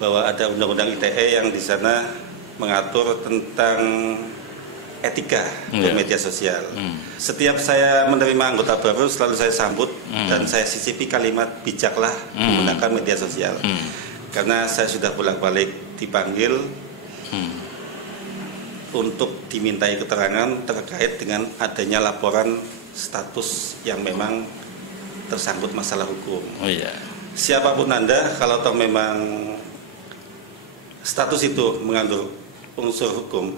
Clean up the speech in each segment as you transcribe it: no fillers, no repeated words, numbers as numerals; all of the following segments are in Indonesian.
bahwa ada undang-undang ITE yang di sana mengatur tentang etika bermedia sosial. Setiap saya menerima anggota baru selalu saya sambut dan saya sisipi kalimat bijaklah menggunakan media sosial. Karena saya sudah bolak-balik dipanggil untuk dimintai keterangan terkait dengan adanya laporan status yang memang tersangkut masalah hukum. Siapapun Anda, kalau toh memang status itu mengandung unsur hukum,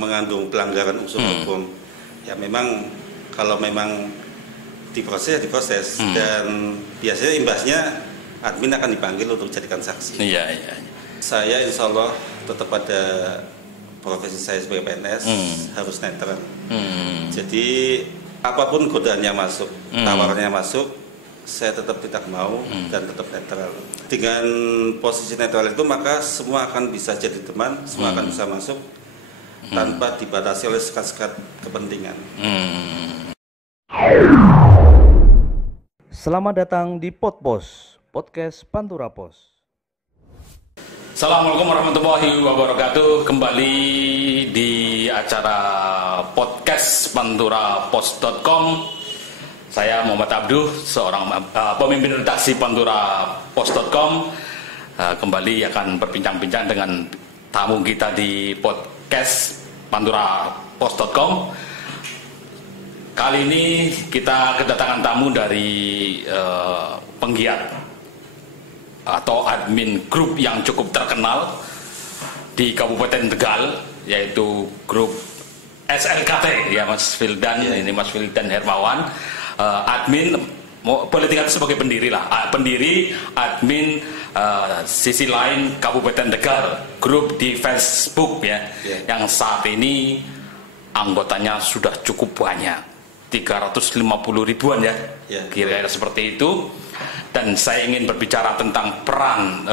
mengandung pelanggaran unsur hukum, ya memang kalau memang diproses, dan biasanya imbasnya admin akan dipanggil untuk jadikan saksi. Saya insya Allah tetap pada profesi saya sebagai PNS harus netral. Jadi apapun godaannya masuk, tawarannya masuk, saya tetap tidak mau dan tetap netral. Dengan posisi netral itu maka semua akan bisa jadi teman, semua akan bisa masuk tanpa dibatasi oleh sekat-sekat kepentingan. Selamat datang di Podpos, podcast Pantura Pos. Assalamualaikum warahmatullahi wabarakatuh. Kembali di acara podcast panturapos.com. Saya Muhammad Abduh, seorang pemimpin redaksi panturapos.com. Kembali akan berbincang-bincang dengan tamu kita di podcast panturapos.com. Kali ini kita kedatangan tamu dari penggiat atau admin grup yang cukup terkenal di Kabupaten Tegal, yaitu grup SLKT ya Mas Wildan. Ini Mas Wildan Hermawan, admin, boleh dikatakan sebagai pendiri lah, pendiri admin sisi lain Kabupaten Tegal, grup di Facebook ya, yang saat ini anggotanya sudah cukup banyak, 350 ribuan ya, kira-kira seperti itu. Dan saya ingin berbicara tentang peran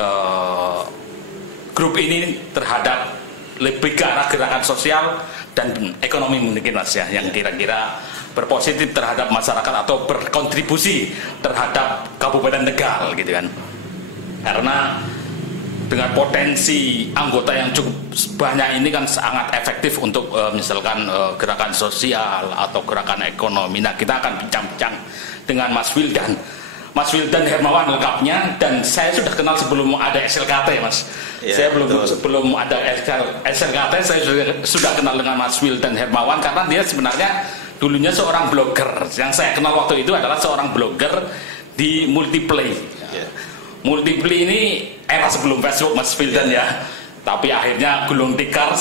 grup ini terhadap lebih ke arah gerakan sosial dan ekonomi mungkin Mas ya, yang kira-kira berpositif terhadap masyarakat atau berkontribusi terhadap Kabupaten Tegal gitu kan. Karena dengan potensi anggota yang cukup banyak ini kan sangat efektif untuk misalkan gerakan sosial atau gerakan ekonomi. Nah, kita akan bincang-bincang dengan Mas Wildan. Mas Wildan Hermawan lengkapnya, dan saya sudah kenal sebelum ada SLKT Mas. Saya sebelum ada SLKT saya sudah kenal dengan Mas Wildan Hermawan karena dia sebenarnya dulunya seorang blogger. Yang saya kenal waktu itu adalah seorang blogger di Multiplay. Multiplay ini era sebelum Facebook Mas Wildan ya. Tapi akhirnya gulung tikar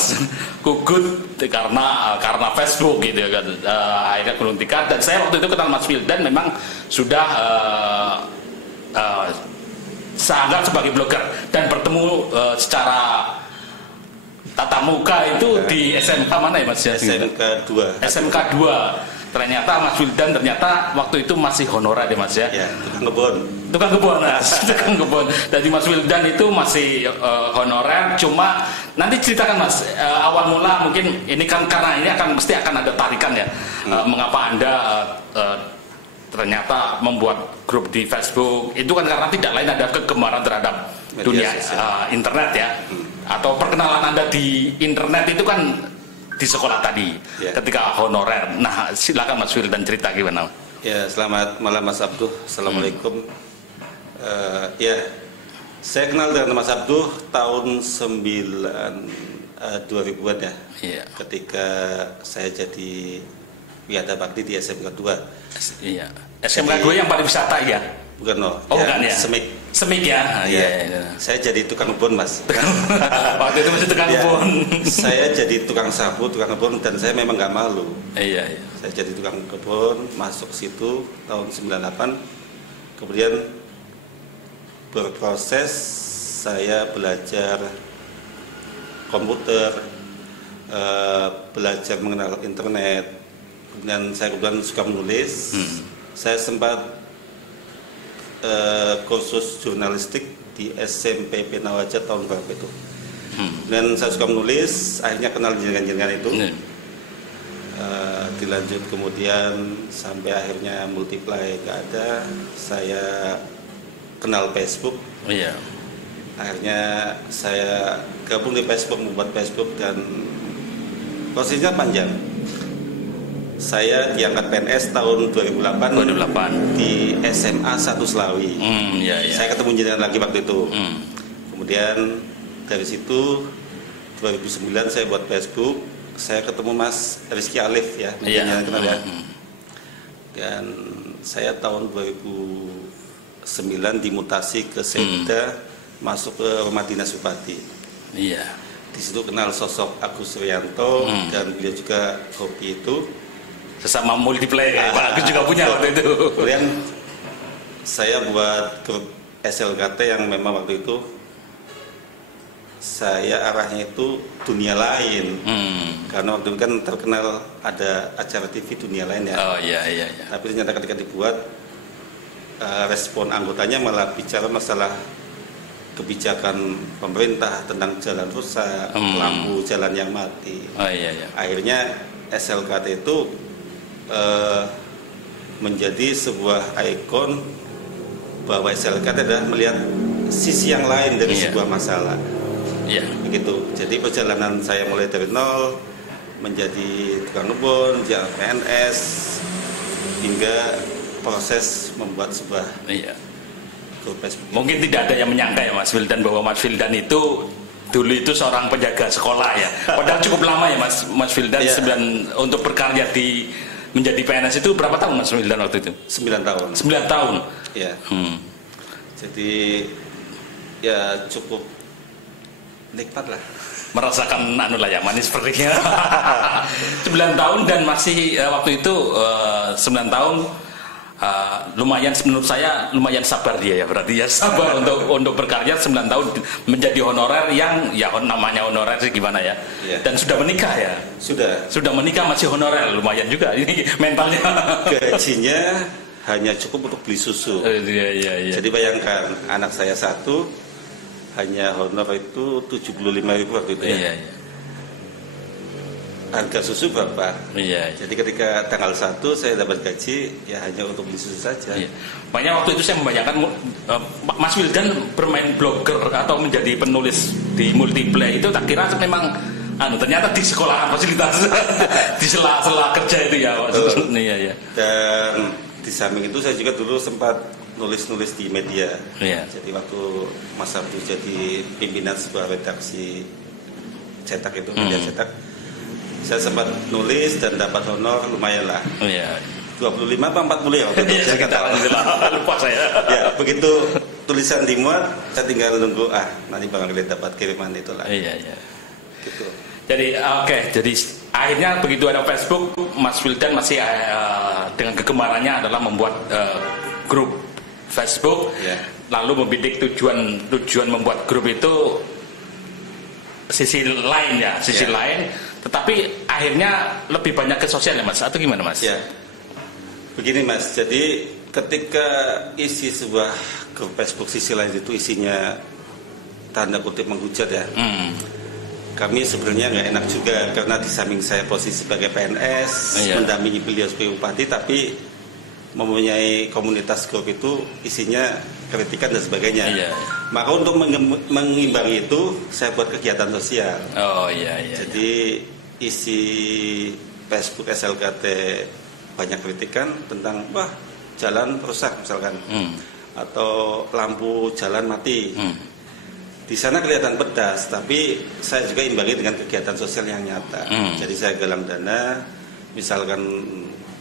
gugut karena Facebook gitu kan. Akhirnya gulung tikar, dan saya waktu itu kenal Mas Wildan memang sudah sangat sebagai blogger, dan bertemu secara tatap muka itu di SMK mana ya Mas? SMK 2. Ternyata Mas Wildan ternyata waktu itu masih honorer ya Mas ya. Tukang kebun Mas. Tukang kebun. Jadi Mas Wildan itu masih honorer. Cuma nanti ceritakan Mas, awal mula mungkin ini kan karena ini mesti akan ada tarikan ya. Mengapa Anda ternyata membuat grup di Facebook? Itu kan karena tidak lain ada kegemaran terhadap dunia internet ya. Atau perkenalan Anda di internet itu kan di sekolah tadi ketika honorer. Nah, silakan Mas Wildan cerita gimana. Ya, selamat malam Mas Abduh. Assalamualaikum. Saya kenal dengan Mas Abduh tahun 2000-an ya. Ketika saya jadi Wiyada Bakti di SMK 2. SMK 2 yang pariwisata ya? Bukan bukan ya. Semik ya. Saya jadi tukang kebun Mas. Waktu itu masih tukang kebun. Saya jadi tukang sapu, tukang kebun, dan saya memang nggak malu. Saya jadi tukang kebun, masuk situ tahun 98. Kemudian berproses, saya belajar komputer, belajar mengenal internet. Kemudian saya kemudian suka menulis. Saya sempat kursus jurnalistik di SMP Penawaja tahun berapa itu. Dan saya suka menulis, akhirnya kenal jenengan-jenengan itu. Dilanjut kemudian sampai akhirnya Multiplay gak ada, saya kenal Facebook. Akhirnya saya gabung di Facebook, membuat Facebook, dan prosesnya panjang. Saya diangkat PNS tahun 2008 di SMA 1 Selawi. Saya ketemu jenengan lagi waktu itu. Kemudian dari situ 2009 saya buat Facebook. Saya ketemu Mas Rizky Alif ya, mungkin kenal ya. Dan saya tahun 2009 dimutasi ke Sekda, masuk ke Rumah Dinas Bupati. Iya. Di situ kenal sosok Agus Suryanto, dan beliau juga hobi itu. Sesama multiplayer, Pak Agus juga punya waktu itu. Kemudian saya buat grup SLKT yang memang waktu itu saya arahnya itu dunia lain. Karena waktu itu kan terkenal ada acara TV dunia lain ya. Oh iya. Tapi ternyata ketika dibuat, respon anggotanya malah bicara masalah kebijakan pemerintah tentang jalan rusak, lampu jalan yang mati. Oh iya. Akhirnya SLKT itu menjadi sebuah ikon bahwa SLKT adalah melihat sisi yang lain dari sebuah masalah. Iya. Begitu. Jadi perjalanan saya mulai dari nol menjadi tukang kebun, jadi PNS, hingga proses membuat sebuah grup Facebook. Mungkin tidak ada yang menyangka ya Mas Wildan bahwa Mas Wildan itu dulu itu seorang penjaga sekolah ya. Padahal cukup lama ya Mas Wildan untuk berkarya menjadi PNS itu berapa tahun Mas Wildan waktu itu? 9 tahun. 9 tahun. Ya. Jadi ya cukup nikmat lah. Merasakan manis perihnya. 9 tahun dan masih waktu itu 9 tahun lumayan, menurut saya lumayan sabar dia ya, berarti ya sabar untuk berkarya 9 tahun menjadi honorer yang ya namanya honorer sih gimana ya. Dan sudah menikah ya. Sudah menikah masih honorer, lumayan juga ini mentalnya. Gajinya hanya cukup untuk beli susu. Iya. Jadi bayangkan anak saya satu hanya honor itu 75.000 waktu itu ya. Iya. Harga susu berapa? Iya. Jadi ketika tanggal 1 saya dapat gaji ya hanya untuk beli susu saja. Iya. Makanya waktu itu saya membayangkan Mas Wildan bermain blogger atau menjadi penulis di Multiplay itu tak kira memang ternyata di sekolah fasilitas di sela-sela kerja itu ya. Iya. Dan di samping itu saya juga dulu sempat nulis-nulis di media. Jadi waktu Mas Abdul jadi pimpinan sebuah redaksi cetak itu, media cetak, saya sempat nulis dan dapat honor lumayan lah. 25 apa 40 ya waktu itu, saya kata lupa saya. Ya, begitu tulisan dimuat, saya tinggal nunggu nanti Bang Anggrek dapat kiriman itulah. Iya. Gitu. Jadi jadi akhirnya begitu ada Facebook, Mas Wildan masih dengan kegemarannya adalah membuat grup Facebook, lalu membidik tujuan membuat grup itu sisi lain ya, lain, tetapi akhirnya lebih banyak ke sosial ya Mas, atau gimana Mas? Ya, begini Mas, jadi ketika isi sebuah grup Facebook sisi lain itu isinya tanda kutip menghujat ya, kami sebenarnya nggak enak juga karena di samping saya posisi sebagai PNS, mendampingi beliau sebagai bupati, tapi mempunyai komunitas grup itu isinya kritikan dan sebagainya. Maka untuk mengimbangi itu saya buat kegiatan sosial. Jadi isi Facebook SLKT banyak kritikan tentang jalan rusak misalkan, atau lampu jalan mati. Di sana kelihatan pedas, tapi saya juga imbangi dengan kegiatan sosial yang nyata. Jadi saya galang dana, misalkan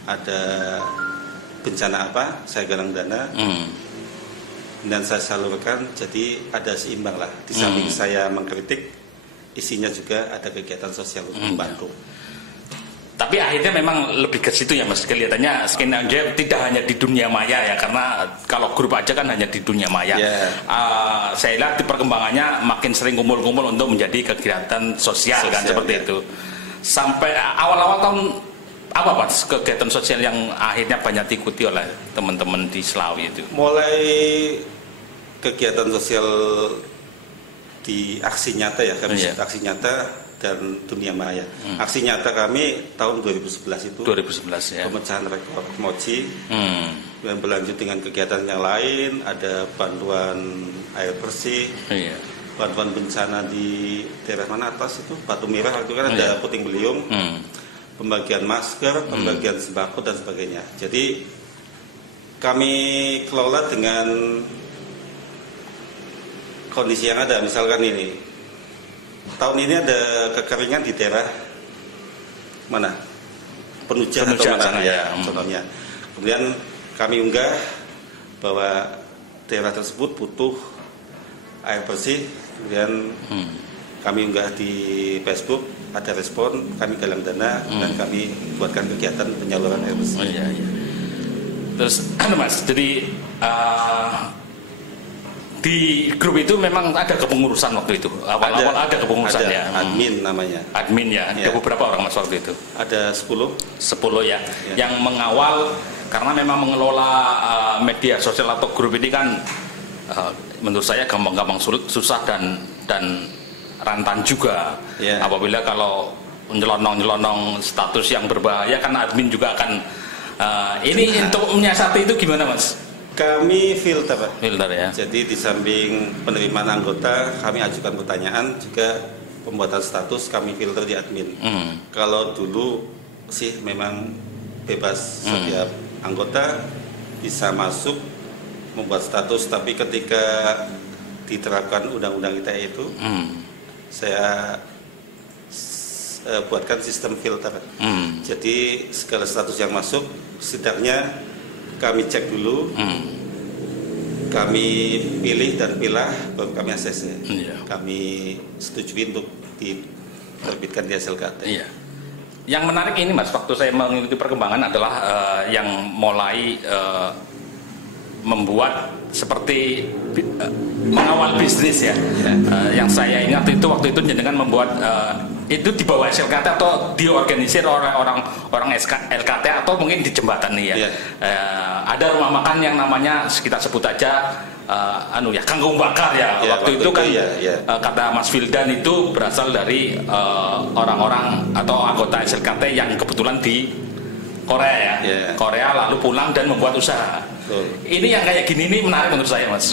ada bencana apa, saya galang dana dan saya salurkan, jadi ada seimbang lah. Di samping saya mengkritik, isinya juga ada kegiatan sosial untuk membantu. Tapi akhirnya memang lebih ke situ ya Mas, kelihatannya skenario tidak hanya di dunia maya ya, karena kalau grup aja kan hanya di dunia maya. Saya lihat di perkembangannya makin sering kumpul-kumpul untuk menjadi kegiatan sosial kan, seperti itu. Sampai awal-awal tahun apa Mas kegiatan sosial yang akhirnya banyak diikuti oleh teman-teman di Selawi itu? Mulai kegiatan sosial di aksi nyata ya, kami aksi nyata dan dunia maya. Aksi nyata kami tahun 2011 itu. 2011 ya. Pemecahan rekor mochi. Dan berlanjut dengan kegiatan yang lain, ada bantuan air bersih. bantuan bencana di daerah mana atas itu Batu Merah itu kan ada puting beliung, pembagian masker, pembagian sembako dan sebagainya. Jadi kami kelola dengan kondisi yang ada. Misalkan ini tahun ini ada kekeringan di daerah mana? Penujah atau mana ya, contohnya. Kemudian kami unggah bahwa daerah tersebut butuh air bersih. Kemudian kami unggah di Facebook, ada respon, kami galang dana dan kami buatkan kegiatan penyaluran air bersih. Terus, Mas, jadi di grup itu memang ada kepengurusan waktu itu. Awal-awal ada kepengurusan ya. Admin namanya. Admin ya. Ada beberapa orang Mas waktu itu? Ada 10. 10 ya. Yang mengawal karena memang mengelola media sosial atau grup ini kan menurut saya gampang-gampang susah dan rentan juga. Apabila kalau nyelonong status yang berbahaya kan admin juga akan ini untuk menyiasati itu gimana Mas? Kami filter ya. Jadi di samping penerimaan anggota, kami ajukan pertanyaan, juga pembuatan status kami filter di admin. Kalau dulu sih memang bebas, setiap anggota bisa masuk membuat status, tapi ketika diterapkan undang-undang ITE itu, saya buatkan sistem filter. Jadi segala status yang masuk, setidaknya kami cek dulu, kami pilih dan pilah, baru kami ACC. Kami setujui untuk diterbitkan di SLKT. Yang menarik ini Mas, waktu saya mengikuti perkembangan adalah yang mulai membuat seperti mengawal bisnis ya. Yang saya ingat itu waktu itu jenengan membuat itu di bawah SLKT atau diorganisir oleh orang LKT atau mungkin di jembatan nih ya. Ada rumah makan yang namanya kita sebut aja Kangkung Bakar ya. Waktu itu kan kata Mas Fildan itu berasal dari orang-orang atau anggota SLKT yang kebetulan di Korea ya. Korea lalu pulang dan membuat usaha. Ini yang kayak gini ini menarik menurut saya Mas.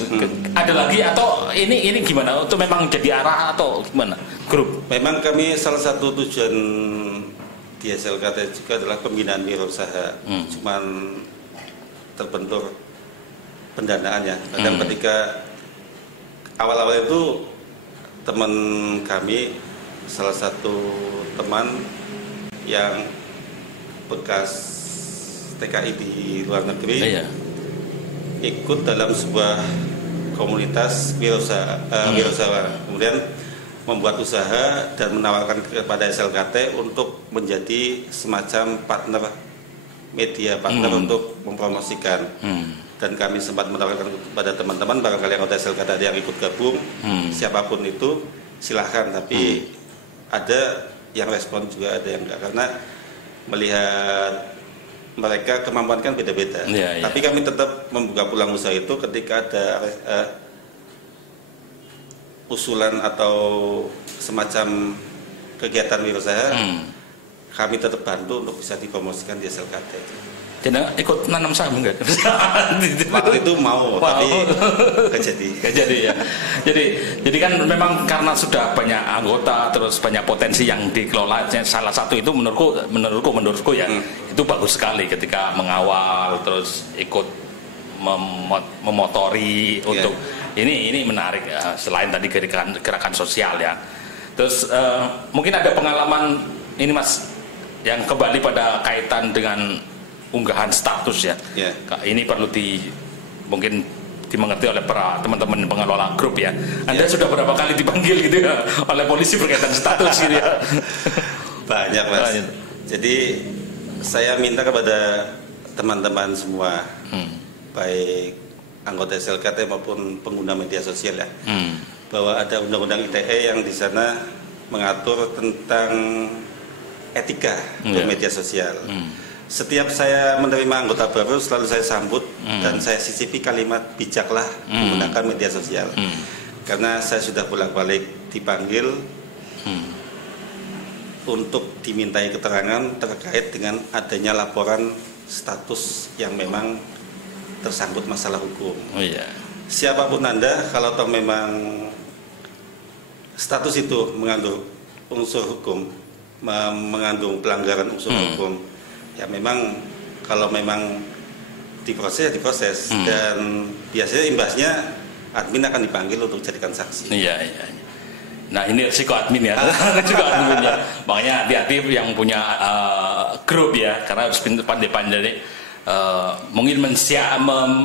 Ada lagi atau ini gimana? Itu memang jadi arah atau gimana? Grup. Memang kami salah satu tujuan di SLKT juga adalah pembinaan wirausaha. Cuman terbentur pendanaannya. Kadang ketika awal-awal itu teman kami, salah satu teman yang bekas TKI di luar negeri, ikut dalam sebuah komunitas wirausaha, kemudian membuat usaha dan menawarkan kepada SLKT untuk menjadi semacam partner media untuk mempromosikan. Dan kami sempat menawarkan kepada teman-teman, barangkali anggota SLKT ada yang ikut gabung, siapapun itu silahkan. Tapi ada yang respon juga, ada yang enggak, karena melihat mereka kemampuan kan beda-beda. Tapi kami tetap membuka peluang usaha itu ketika ada usulan atau semacam kegiatan wirausaha, kami tetap bantu untuk bisa dipromosikan di SLKT. Jadi ikut nanam saham enggak? Waktu itu mau, tapi kejadi ya. Jadi kan memang karena sudah banyak anggota, terus banyak potensi yang dikelola. Salah satu itu menurutku ya, itu bagus sekali ketika mengawal, terus ikut memotori untuk ini menarik. Selain tadi gerakan sosial ya. Terus mungkin ada pengalaman ini Mas yang kembali pada kaitan dengan unggahan status ya. Ini perlu mungkin dimengerti oleh para teman-teman pengelola grup ya. Anda sudah berapa kali dipanggil gitu ya oleh polisi berkaitan status gitu ya? Banyak Mas. Jadi saya minta kepada teman-teman semua, baik anggota SLKT maupun pengguna media sosial ya, bahwa ada undang-undang ITE yang di sana mengatur tentang etika media sosial. Setiap saya menerima anggota baru selalu saya sambut dan saya sisipi kalimat bijaklah menggunakan media sosial. Karena saya sudah bolak-balik dipanggil untuk dimintai keterangan terkait dengan adanya laporan status yang memang tersangkut masalah hukum. Siapapun Anda, kalau toh memang status itu mengandung unsur hukum, mengandung pelanggaran unsur hukum, ya memang kalau memang diproses ya diproses, dan biasanya imbasnya admin akan dipanggil untuk jadikan saksi. Iya. Nah ini risiko admin ya, risiko admin ya. Makanya hati-hati yang punya grup ya, karena harus pandai-pandai mungkin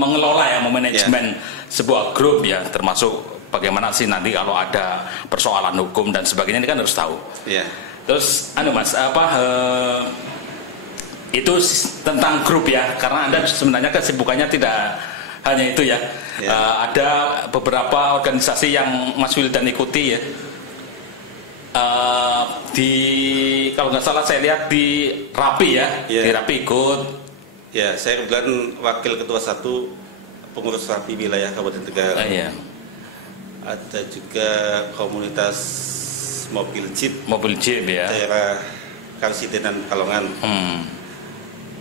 mengelola ya, memanajemen sebuah grup ya, termasuk bagaimana sih nanti kalau ada persoalan hukum dan sebagainya, ini kan harus tahu. Iya. Terus Mas, itu tentang grup ya, karena Anda sebenarnya kesibukannya tidak hanya itu ya. Ada beberapa organisasi yang Mas Wildan ikuti ya. Kalau nggak salah saya lihat di Rapi ya, di Rapi ikut. Ya, saya kebetulan wakil ketua 1 pengurus Rapi wilayah Kabupaten Tegal. Ada juga komunitas mobil jeep ya, daerah Karsitenan Kalongan.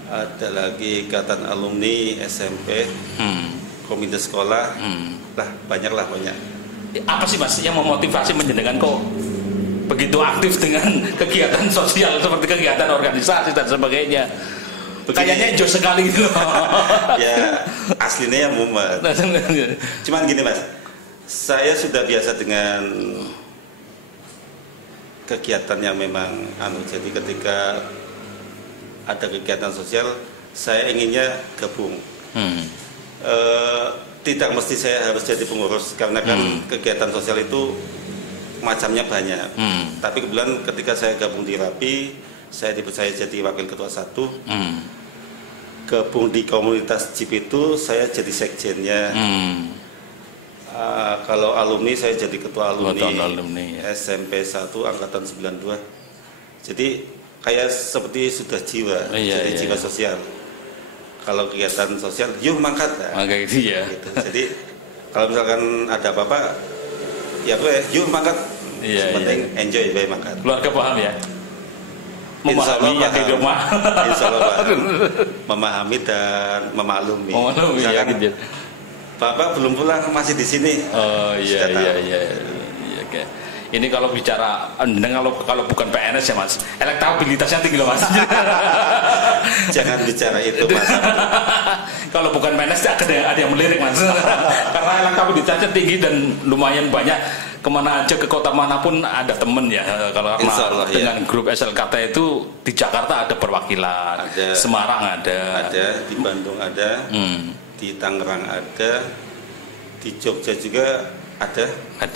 Ada lagi ikatan alumni SMP, komite sekolah, banyak. Apa sih Mas yang memotivasi menjenengan kok begitu aktif dengan kegiatan sosial seperti kegiatan organisasi dan sebagainya? Kayaknya jauh sekali gitu. Ya aslinya ya mumet. Cuman gini Mas, saya sudah biasa dengan kegiatan yang memang jadi ketika ada kegiatan sosial saya inginnya gabung. Tidak mesti saya harus jadi pengurus, karena kan kegiatan sosial itu macamnya banyak. Tapi kebetulan ketika saya gabung di Rapi, saya dipercaya jadi wakil ketua 1. Gabung di komunitas JIP itu saya jadi sekjennya. Kalau alumni saya jadi ketua alumni ya. SMP 1 angkatan 92. Jadi kayak seperti sudah jiwa, jiwa sosial. Kalau kegiatan sosial, yuk mangkat. Gitu ya. Gitu. Jadi kalau misalkan ada apa-apa, ya yuk mangkat. Penting enjoy, baik mangkat. Keluarga paham ya? Memahami yang di rumah. Insya Allah paham. Memahami dan memaklumi. Ya, gitu. Bapak belum pulang, masih di sini. Oh iya. Okay. Ini kalau bicara, kalau bukan PNS ya Mas, elektabilitasnya tinggi loh Mas. Jangan bicara itu Mas. Kalau bukan PNS ada yang melirik Mas. Karena elektabilitasnya tinggi dan lumayan banyak. Kemana aja, ke kota manapun ada temen ya. Kalau Allah, dengan grup SLKT itu di Jakarta ada perwakilan, ada, Semarang ada, di Bandung ada, di Tangerang ada, di Jogja juga ada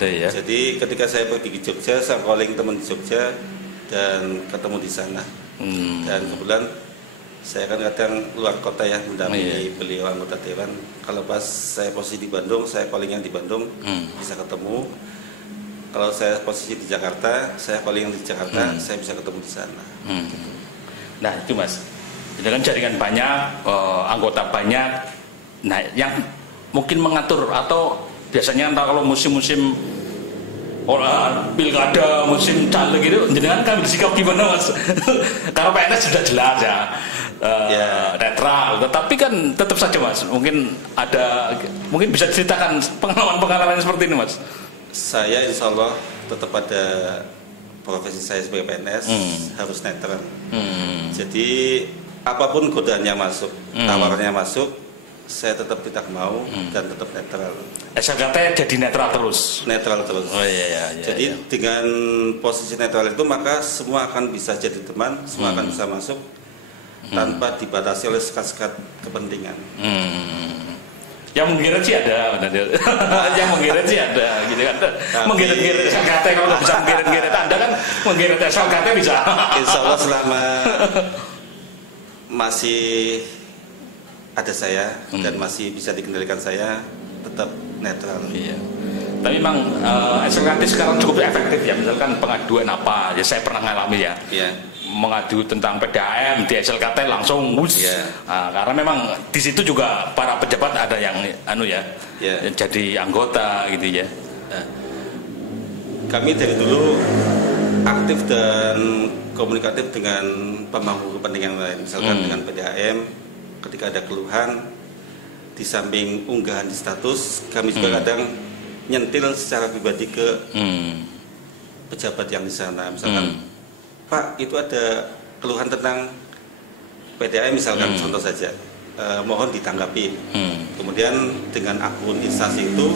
ya. Jadi ketika saya pergi ke Jogja, saya calling teman di Jogja dan ketemu di sana. Dan kebetulan saya kan kadang luar kota ya, mendampingi beliau anggota dewan. Kalau pas saya posisi di Bandung, saya callingnya di Bandung, bisa ketemu. Kalau saya posisi di Jakarta, saya calling di Jakarta, saya bisa ketemu di sana. Nah itu Mas, jadi kan jaringan banyak, anggota banyak. Nah yang mungkin mengatur atau biasanya entah kalau musim-musim pilkada, musim caleg gitu, jenengan kan bersikap gimana Mas? Karena PNS sudah jelas ya, netral, tetapi kan tetap saja Mas, mungkin bisa ceritakan pengalaman seperti ini Mas. Saya insya Allah tetap pada profesi saya sebagai PNS harus netral. Jadi apapun godaannya masuk, tawarannya masuk, saya tetap tidak mau dan tetap netral. SLKT jadi netral terus. Oh iya. Jadi dengan posisi netral itu maka semua akan bisa jadi teman, semua akan bisa masuk tanpa dibatasi oleh sekat-sekat kepentingan. Yang menggeret sih ada, yang menggeret sih ada, gitu kan. Menggeret SLKT, kalau nggak bisa menggeret Anda kan menggeret SLKT bisa. Insya Allah selama masih ada saya dan masih bisa dikendalikan saya, tetap netral. Iya. Tapi memang SLKT sekarang cukup efektif ya. Misalkan pengaduan apa, ya saya pernah ngalami ya. Mengadu tentang PDAM di SLKT langsung karena memang di situ juga para pejabat ada yang jadi anggota gitu ya. Kami dari dulu aktif dan komunikatif dengan pemangku kepentingan lain, misalkan dengan PDAM. Ketika ada keluhan, di samping unggahan di status, kami juga kadang nyentil secara pribadi ke pejabat yang di sana, misalkan Pak itu ada keluhan tentang PDAM misalkan contoh saja, mohon ditanggapi. Kemudian dengan akun instansi itu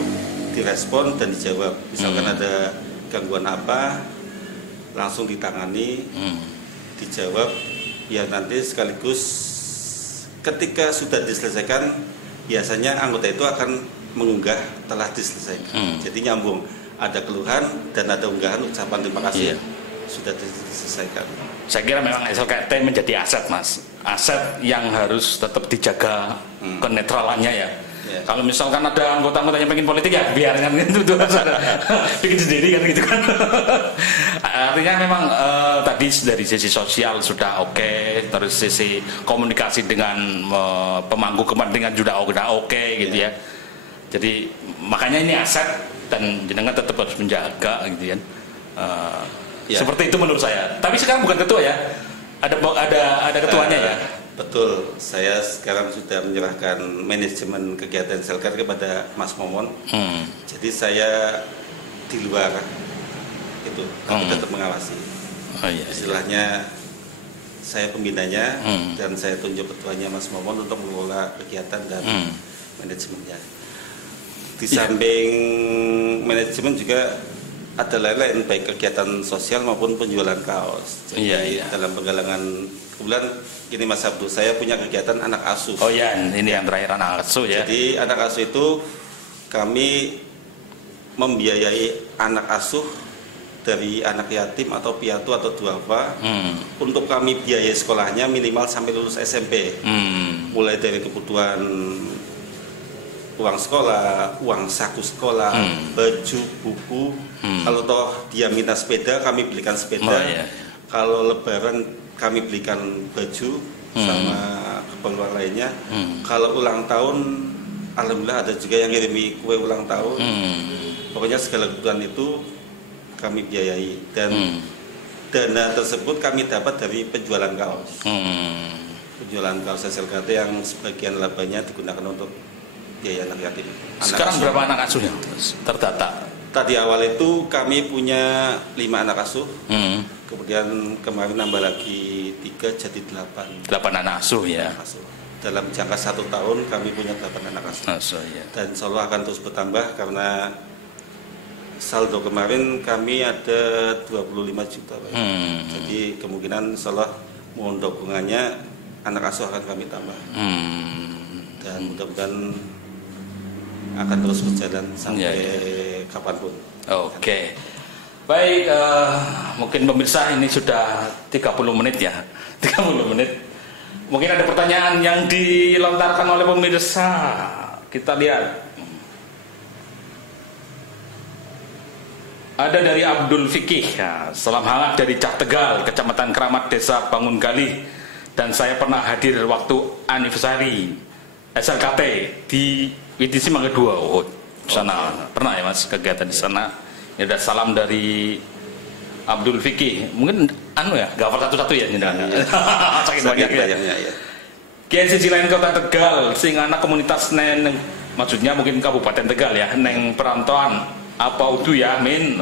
direspon dan dijawab. Misalkan ada gangguan apa, langsung ditangani, dijawab. Ya nanti sekaligus ketika sudah diselesaikan, biasanya anggota itu akan mengunggah telah diselesaikan. Jadi nyambung, ada keluhan dan ada unggahan ucapan terima kasih. Sudah diselesaikan. Saya kira memang SLKT menjadi aset, Mas. Aset yang harus tetap dijaga kenetralannya ya. Kalau misalkan ada anggota-anggotanya pengen politik ya biarkan itu tuh bikin sendiri kan gitu kan. Artinya memang tadi dari sisi sosial sudah oke, terus sisi komunikasi dengan pemangku kepentingan juga oke gitu ya. Jadi makanya ini aset dan jenengan tetap harus menjaga gitu kan. Seperti itu menurut saya. Tapi sekarang bukan ketua ya. Ada ketuanya ya. Betul. Saya sekarang sudah menyerahkan manajemen kegiatan SLKT kepada Mas Momon. Jadi saya di luar itu, tapi tetap mengawasi. Istilahnya saya pembinanya dan saya tunjuk ketuanya Mas Momon untuk mengelola kegiatan dan manajemennya. Di samping manajemen juga ada lain-lain baik kegiatan sosial maupun penjualan kaos. Jadi dalam penggalangan kebetulan ini Mas Abdul, saya punya kegiatan anak asuh. Oh ya, ini yang terakhir anak asuh ya. Jadi anak asuh itu kami membiayai anak asuh dari anak yatim atau piatu atau duafa. Untuk kami biayai sekolahnya minimal sampai lulus SMP. Mulai dari kebutuhan uang sekolah, uang saku sekolah, baju, buku. Kalau toh dia minta sepeda, kami belikan sepeda. Kalau lebaran kami belikan baju sama keperluan lainnya. Kalau ulang tahun, alhamdulillah ada juga yang ngirimi kue ulang tahun. Pokoknya segala kebutuhan itu kami biayai dan dana tersebut kami dapat dari penjualan kaos. Penjualan kaos SLKT yang sebagian labanya digunakan untuk biaya anak yatim. Sekarang berapa anak asuhnya terdata? Tadi awal itu kami punya 5 anak asuh. Kemudian kemarin nambah lagi 3 jadi 8. 8 anak asuh ya. Dalam jangka 1 tahun kami punya 8 anak asuh. Dan insya Allah akan terus bertambah karena saldo kemarin kami ada 25 juta. Jadi kemungkinan insya Allah mohon dukungannya anak asuh akan kami tambah. Dan mudah-mudahan akan terus berjalan sampai kapanpun. Oke. Baik, mungkin pemirsa ini sudah 30 menit ya. 30 menit. Mungkin ada pertanyaan yang dilontarkan oleh pemirsa. Kita lihat. Ada dari Abdul Fikih. Ya. Salam hangat dari Cak Tegal, Kecamatan Keramat, Desa Bangun Gali. Dan saya pernah hadir waktu anniversary SLKT di WTC Mangga 2. Oh, sana pernah ya Mas kegiatan di sana. Ya udah salam dari Abdul Fikih. Mungkin ya, gafar satu-satu ya jenengan. Saking banyak ya. Kiai siji lain Kota Tegal sing anak komunitas neng maksudnya mungkin Kabupaten Tegal ya, neng perantauan apa udu ya min.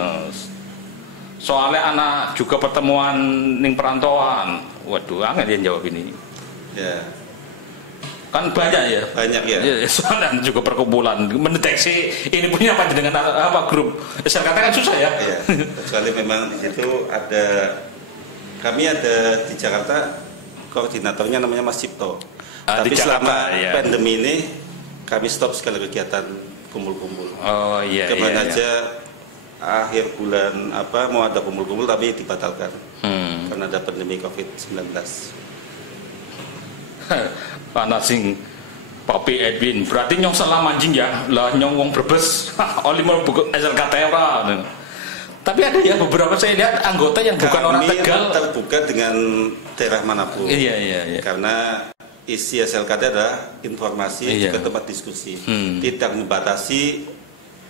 Soalnya anak juga pertemuan neng perantauan. Waduh, angel yang jawab ini. Ya. Kan banyak ya, soalnya juga perkumpulan mendeteksi ini punya apa dengan apa grup SLKT kan susah ya. Kecuali memang di situ kami ada di Jakarta koordinatornya namanya Mas Cipto. Tapi selama pandemi ini kami stop segala kegiatan kumpul-kumpul. Kemarin aja akhir bulan mau ada kumpul-kumpul tapi dibatalkan karena ada pandemi COVID-19. Anak sing Papi Edwin berarti nyong salah mancing ya lah nyong wong Brebes oli mau buku SLKT ora. Tapi ada ya beberapa saya lihat anggota yang bukan orang Tegal terbuka dengan daerah manapun. Iya. Karena isi SLKT adalah informasi ke tempat diskusi. Tidak membatasi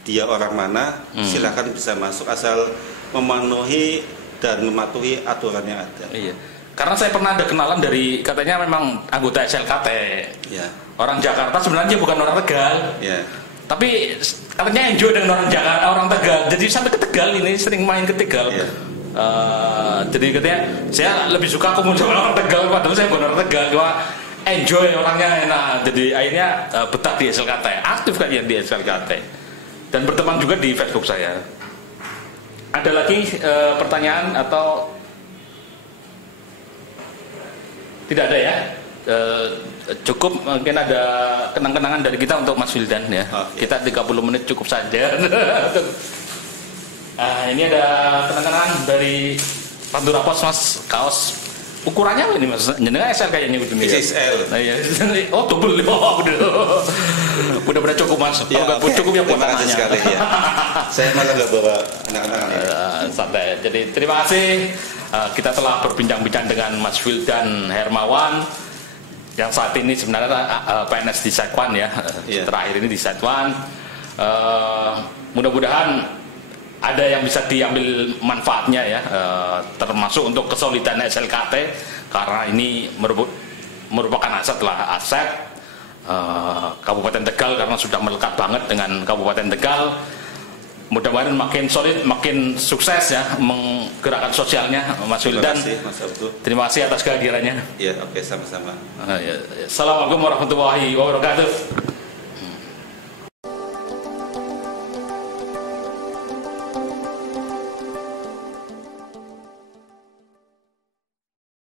dia orang mana, silakan bisa masuk asal memenuhi dan mematuhi aturan yang ada. Karena saya pernah ada kenalan dari katanya memang anggota SLKT. Orang Jakarta sebenarnya bukan orang Tegal. Tapi katanya enjoy dengan orang Jakarta, orang Tegal. Jadi sampai ke Tegal ini sering main ke Tegal. Iya. Jadi katanya saya lebih suka kumpul sama orang Tegal, padahal saya bukan orang Tegal, cuma enjoy orangnya enak. Jadi akhirnya betah di SLKT, aktif kan ya di SLKT, dan berteman juga di Facebook saya. Ada lagi pertanyaan atau tidak ada ya? Cukup mungkin ada kenang-kenangan dari kita untuk Mas Wildan ya. Kita 30 menit cukup saja. Ini ada kenang-kenangan dari Pantura Pos Mas, kaos ukurannya apa ini Mas? Jenengan SL kayaknya udah XL. Oh double. Udah cukup Mas. Ya, Kalau cukup ya buat terima kasih anaknya. sekali ya. Saya malah nggak bawa kenang-kenangan ya. Santai. Jadi terima kasih. Kita telah berbincang-bincang dengan Mas Wildan Hermawan yang saat ini sebenarnya PNS di Sekwan ya. Terakhir ini di Sekwan. Mudah-mudahan ada yang bisa diambil manfaatnya ya, termasuk untuk kesolidan SLKT, karena ini merupakan aset Kabupaten Tegal, karena sudah melekat banget dengan Kabupaten Tegal. Mudah-mudahan makin solid, makin sukses ya menggerakkan sosialnya Mas Wildan. Terima kasih Mas Abdul. Terima kasih atas kehadirannya. Ya, oke, sama-sama. Assalamualaikum warahmatullahi wabarakatuh.